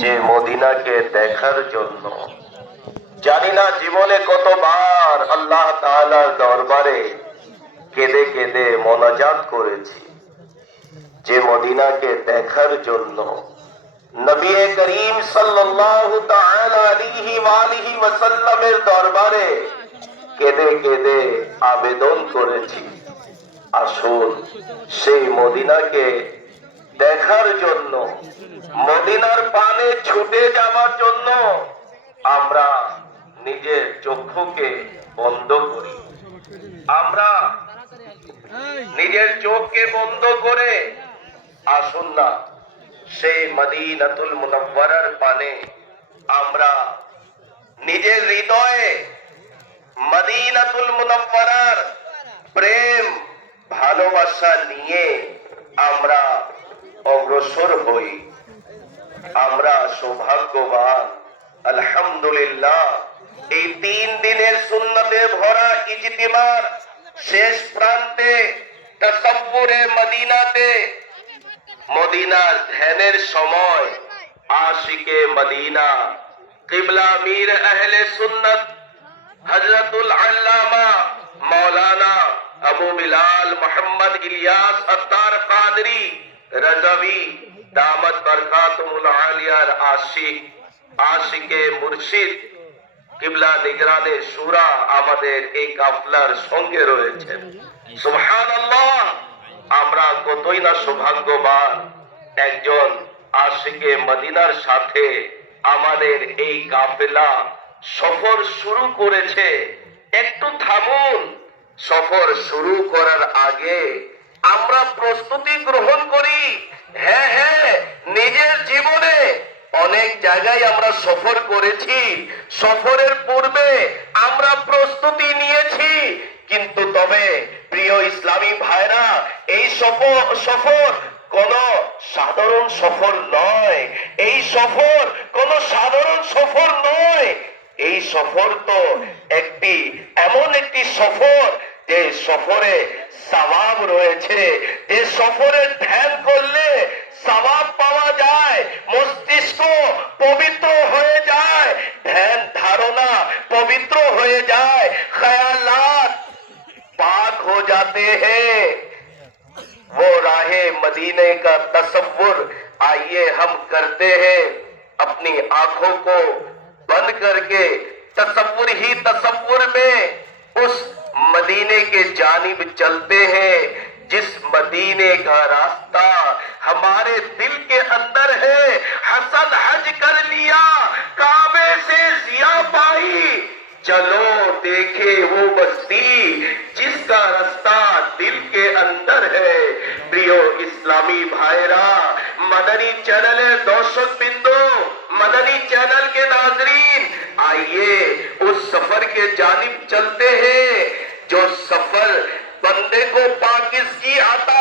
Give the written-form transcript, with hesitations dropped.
যে মদিনাকে দেখার জন্য জানি না জীবনে কতবার আল্লাহ তাআলার দরবারে কেঁদে কেঁদে মোনাজাত করেছি। যে মদিনাকে দেখার জন্য নবী করিম সাল্লাল্লাহু তাআলা আলাইহি ওয়া আলিহি ওয়াসাল্লামের দরবারে কেঁদে কেঁদে আবেদন করেছি, আসুন সেই মদিনাকে দেখার জন্য, মদিনার পানে ছুটে যাওয়ার জন্য আমরা নিজের চক্ষুকে বন্ধ করি। আমরা নিজের চোখকে বন্ধ করে আসুন না সেই মদিনাতুল মুনাওয়ারার পানে আমরা নিজের হৃদয়ে মদিনাতুল মুনাওয়ারার প্রেম ভালোবাসা নিয়ে আমরা অগ্রসর হই। আমরা সৌভাগ্যবান, আলহামদুলিল্লাহ। এই 3 দিনের সুন্নতে ভরা ইজতিমার শেষ প্রান্তে তাসাব্বুরে মদিনাতে মদিনার ধ্যানের সময় আশিকে মদিনা কিবলা মীর আহলে সুন্নাত হযরতুল আল্লামা মাওলানা আবু বিলাল মোহাম্মদ ইলিয়াস আত্তার কাদরি রাজাবি দামাত বরকাতুল আলিয়ার আশিকে মুর্শিদ কিবলা নিগরানে শুরা আমাদের এই কাফলার সঙ্গে রয়েছেন। সুবহানাল্লাহ, আমরা কতই না সৌভাগ্যবান, একজন আশিকে মদিনার সাথে আমাদের এই কাফেলা সফর শুরু করেছে। একটু থামুন, সফর শুরু করার আগে আমরা প্রস্তুতি গ্রহণ করি। হ্যাঁ হ্যাঁ, নিজের জীবনে অনেক জায়গায় আমরা সফর করেছি, সফরের পূর্বে আমরা প্রস্তুতি নিয়েছি, কিন্তু তবে প্রিয় ইসলামী ভাইরা, এই সফর কোন সাধারণ সফর নয়। এই সফর কোন সাধারণ সফর নয়। এই সফর তো একটি এমন একটি সফর যে সফরে সওয়াব রয়েছে, যে সফরে ধ্যান করলে সওয়াব পাওয়া যায়, মস্তিষ্ক পবিত্র হয়ে যায়, ধ্যান ধারণা পবিত্র হয়ে যায়, ख्यालात पाक हो जाते हैं। वो राहे मदीने का तसव्वुर आइए हम करते हैं। अपनी आंखों को बंद करके तसव्वुर ही तसव्वुर में उस मदीने के जानिब चलते हैं, जिस मदीने का रास्ता हमारे दिल के अंदर है। हसन हज कर लिया, काबे से जिया पाई, चलो देखे वो बस्ती जिसका रास्ता दिल के अंदर है। प्रिय इस्लामी भाईरा, मदनी चैनल दर्शक बिंदु, मदनी चैनल के नाजरीन, आइए उस सफर के जानिब चलते हैं जो सफर बंदे को पाकिज़गी अता